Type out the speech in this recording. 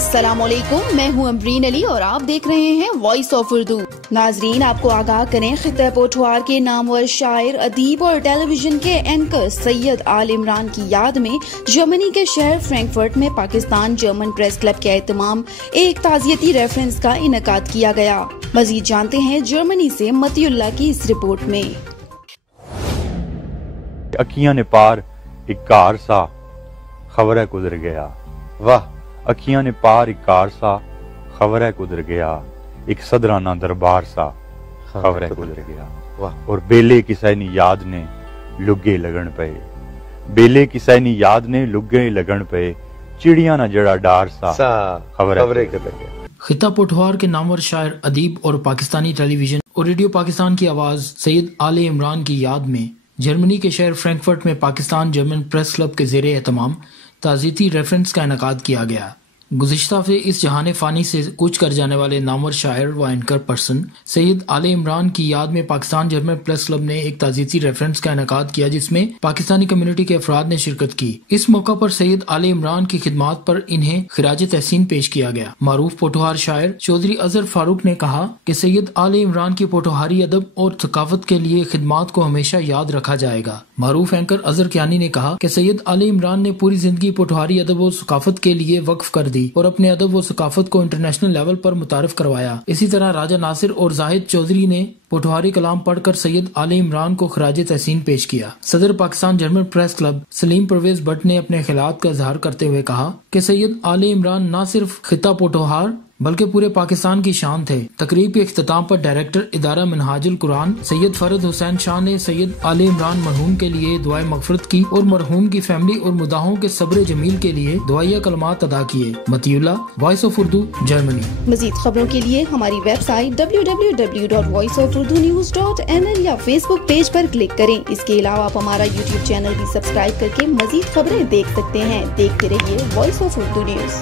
अस्सलाम वालेकुम, मैं हूं अमरीन अली और आप देख रहे हैं वॉइस ऑफ उर्दू। नाजरीन, आपको आगाह करें, खित्ता पोठवार के नामवर शायर, अदीब और टेलीविजन के एंकर सैयद आल इमरान की याद में जर्मनी के शहर फ्रैंकफर्ट में पाकिस्तान जर्मन प्रेस क्लब के एहतमाम एक ताज़ियती रेफरेंस का इनेकाद किया गया। मजीद जानते हैं जर्मनी से मतीउल्लाह की इस रिपोर्ट में। अखियां ने पार एक कार सा खबर है गुजर गया। वाह, अखियां ने पार एक कार सा खबर है गुजर गया, एक सदराना दरबार सा खबर है गुजर गया। वाह। और बेले किसे नी याद ने लुगे लगन पे, बेले किसे नी याद ने लुगे लगन पे, चिड़िया ना जड़ा डार सा खबर है गुजर गया। खित्ता पोठवार के नामवर शायर, अदीब और पाकिस्तानी टेलीविजन और रेडियो पाकिस्तान की आवाज सैयद आले इमरान की याद में जर्मनी के शहर फ्रैंकफर्ट में पाकिस्तान जर्मन प्रेस क्लब के ज़ेरे एहतमाम ताज़ियती रेफरेंस का इनेकाद किया गया। गुज़िश्ता हफ़्ते इस जहान फ़ानी से कूच कर जाने वाले नामवर शायर व एंकर पर्सन सैयद आले इमरान की याद में पाकिस्तान जर्मन प्रेस क्लब ने एक ताज़ियती रेफरेंस का इनेकाद किया, जिसमें पाकिस्तानी कम्युनिटी के अफराद ने शिरकत की। इस मौका पर सैयद आले इमरान की खिदमात पर इन्हें खिराज तहसीन पेश किया गया। मारूफ पोठोहार शायर चौधरी अजहर फारूक ने कहा कि सैयद आले इमरान की पोठोहारी अदब और थकावत के लिए खिदमात को हमेशा याद रखा जाएगा। मारूफ एंकर अजहर कियानी ने कहा कि सैयद आले इमरान ने पूरी जिंदगी पोठोहारी अदब और सकाफत के लिए वक्फ कर दी और अपने अदब व सकाफत को इंटरनेशनल लेवल पर मुतारिफ करवाया। इसी तरह राजा नासिर और जाहिद चौधरी ने पोठोहारी कलाम पढ़कर सैयद आले इमरान को खराज तहसीन पेश किया। सदर Pakistan German press club Saleem Parvez Bhatt ने अपने ख्यालात का इजहार करते हुए कहा कि सैयद आले इमरान न सिर्फ खित्ता पोठोहार बल्कि पूरे पाकिस्तान की शान थे। तकरीब के इख्तिताम पर डायरेक्टर इदारा मिनहाजुल कुरान सैयद फरद हुसैन शाह ने सैयद आले इमरान मरहूम के लिए दुआए मगफरत की और मरहूम की फैमिली और मुदाहों के सब्र जमील के लिए दुआया कलमात अदा किए। Matiullah, voice of Urdu, Germany. मजीद खबरों के लिए हमारी वेबसाइट www.voiceofurdunews.nl या फेसबुक पेज पर क्लिक करें। इसके अलावा आप हमारा यूट्यूब चैनल भी सब्सक्राइब करके मजीद खबरें देख सकते हैं। देखते रहिए वॉइस ऑफ उर्दू न्यूज।